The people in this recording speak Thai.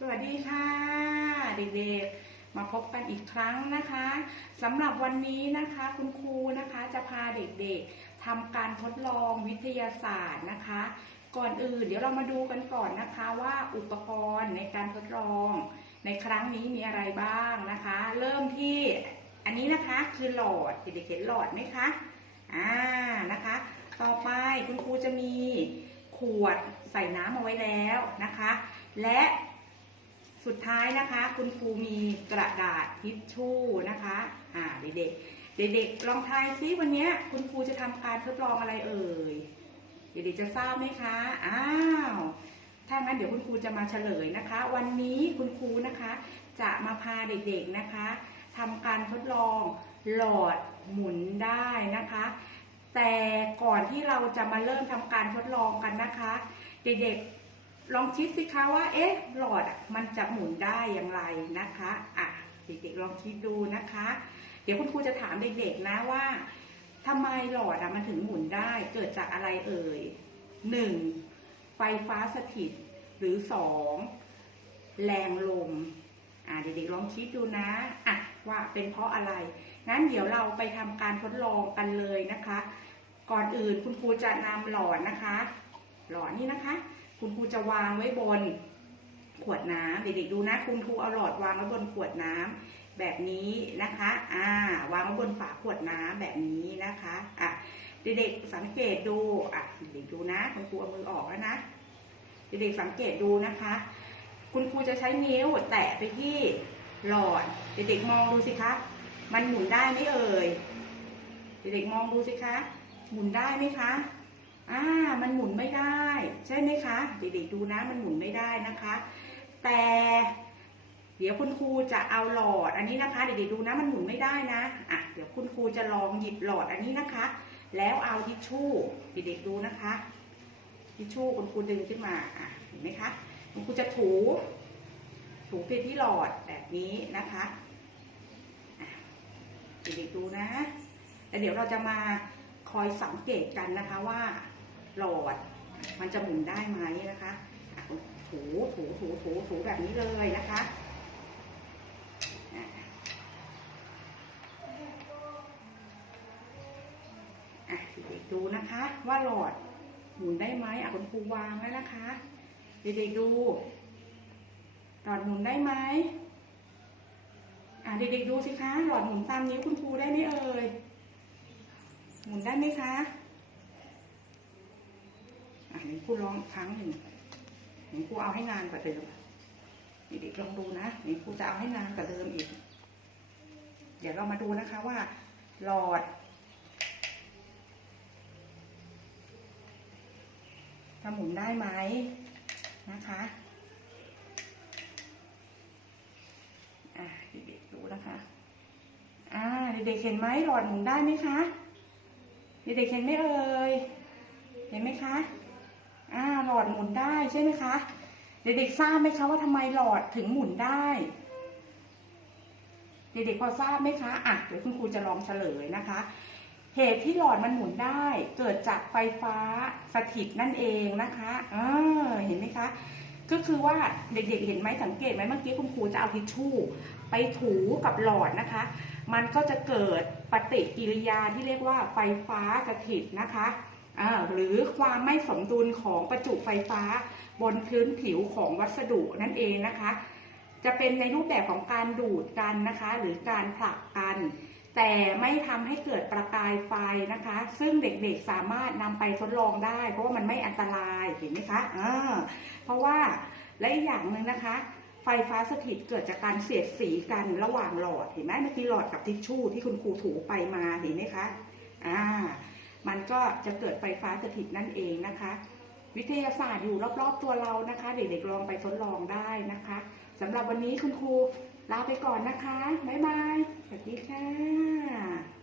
สวัสดีค่ะเด็กๆ มาพบกันอีกครั้งนะคะสำหรับวันนี้นะคะคุณครูนะคะจะพาเด็กๆทำการทดลองวิทยาศาสตร์นะคะ ก่อนอื่นเดี๋ยวเรามาดูกันก่อนนะคะว่าอุปกรณ์ในการทดลองในครั้งนี้มีอะไรบ้างนะคะ เริ่มที่อันนี้นะคะคือหลอดเด็กๆเห็นหลอดไหมคะอ่านะคะ ต่อไปคุณครูจะมีขวดใส่น้ำเอาไว้แล้วนะคะ และ สุดท้ายนะคะ คุณครูมีกระดาษทิชชู่นะคะอ่าเด็กๆเด็กๆลองทายซิวันนี้คุณครูจะทำการทดลองอะไรเอ่ยเด็กๆจะทราบไหมคะอ้าวถ้างั้นเดี๋ยวคุณครูจะมาเฉลยนะคะ วันนี้คุณครูนะคะ จะมาพาเด็กๆนะคะทำการทดลองหลอดหมุนได้นะคะ แต่ก่อนที่เราจะมาเริ่มทำการทดลองกันนะคะ เด็กๆ ลองคิดสิคะว่า เอ๊ะ หลอดอะมันจะหมุนได้อย่างไรนะคะอะเด็กๆลองคิดดูนะคะ เดี๋ยวคุณครูจะถามเด็กๆนะว่าทำไมหลอดอะมันถึงหมุนได้ เกิดจากอะไรเอ่ยหนึ่งไฟฟ้าสถิต หรือสองแรงลมอะเด็กๆลองคิดดูนะอะว่าเป็นเพราะอะไร งั้นเดี๋ยวเราไปทำการทดลองกันเลยนะคะ ก่อนอื่นคุณครูจะนำหลอดนะคะ หลอดนี่นะคะ คุณครูจะวางไว้บนขวดน้ำเด็กๆดูนะ คุณครูเอาหลอดวางไว้บนขวดน้ำแบบนี้นะคะ อ่าวางไว้บนฝาขวดน้ำแบบนี้นะคะอะเด็กๆสังเกตดูอะเด็กๆดูนะคุณครูเอามือออกแล้วนะเด็กๆสังเกตดูนะคะ คุณครูจะใช้นิ้วแตะไปที่หลอด เด็กๆมองดูสิคะมันหมุนได้ไหมเอ่ยเด็กๆมองดูสิคะหมุนได้ไหมคะ อ่ามันหมุนไม่ได้ ใช่ไหมคะ เด็กๆดูนะมันหมุนไม่ได้นะคะ แต่เดี๋ยวคุณครูจะเอาหลอดอันนี้นะคะ เด็กๆดูนะมันหมุนไม่ได้นะอะเดี๋ยวคุณครูจะลองหยิบหลอดอันนี้นะคะ แล้วเอาทิชชู่เด็กๆดูนะคะทิชชู่คุณครูดึงขึ้นมาอะเห็นไหมคะคุณครูจะถู ถูไปที่หลอดแบบนี้นะคะอะเด็กๆดูนะแล้วเดี๋ยวเราจะมาคอยสังเกตกันนะคะว่า หลอด มันจะหมุนได้ไหมนะคะถูถูถูถูถูแบบนี้เลยนะคะเด็กๆดูนะคะว่าหลอดหมุนได้ไหมอะคุณครูวางแล้นะคะเด็กๆดูหลอดหมุนได้ไหมอะเด็กๆดูสิคะหลอดหมุนตามนิ้วคุณครูได้ไหมเอ่ยหมุนได้ไหมคะ อะนี่ครูลองอีกครั้งหนึ่งหนี่ครูเอาให้นานกว่าเดิมเด็กๆลองดูนะหนี่ครูจะเอาให้นานกว่าเดิมอีก เดี๋ยวเรามาดูนะคะว่า หลอดจะหมุนได้ไหมนะคะอะเด็กๆดูนะคะอ่าเด็กๆเห็นไหมหลอดหมุนได้ไหมคะเด็กๆเห็นไหมเอ่ยเห็นไหมคะ อ่าหลอดหมุนได้ใช่ไหมคะ เด็กๆทราบไหมคะว่าทำไมหลอดถึงหมุนได้ เด็กๆพอทราบไหมคะอะเดี๋ยวคุณครูจะลองเฉลยนะคะ เหตุที่หลอดมันหมุนได้ เกิดจากไฟฟ้าสถิตนั่นเองนะคะเออเห็นไหมคะ ก็คือว่าเด็กๆ เห็นไหมสังเกตไหมเมื่อกี้คุณครูจะเอาทิชชู่ ไปถูกับหลอดนะคะ มันก็จะเกิดปฏิกิริยาที่เรียกว่าไฟฟ้าสถิตนะคะ หรือความไม่สมดุลของประจุไฟฟ้าบนพื้นผิวของวัสดุนั่นเองนะคะ จะเป็นในรูปแบบของการดูดกันนะคะ หรือการผลักกัน แต่ไม่ทำให้เกิดประกายไฟนะคะ ซึ่งเด็กๆสามารถนำไปทดลองได้ เพราะว่ามันไม่อันตรายเห็นไหมคะอ่าเพราะว่าและอีกอย่างหนึ่งนะคะไฟฟ้าสถิตเกิดจากการเสียดสีกันระหว่างหลอดเห็นไหมเมื่อกี้หลอดกับทิชชู่ที่คุณครูถูไปมาเห็นไหมคะ อ่า มันก็จะเกิดไฟฟ้าสถิตนั่นเองนะคะ วิทยาศาสตร์อยู่รอบๆตัวเรานะคะ เด็กๆลองไปทดลองได้นะคะสำหรับวันนี้คุณครูลาไปก่อนนะคะ บ๊ายบาย สวัสดีค่ะ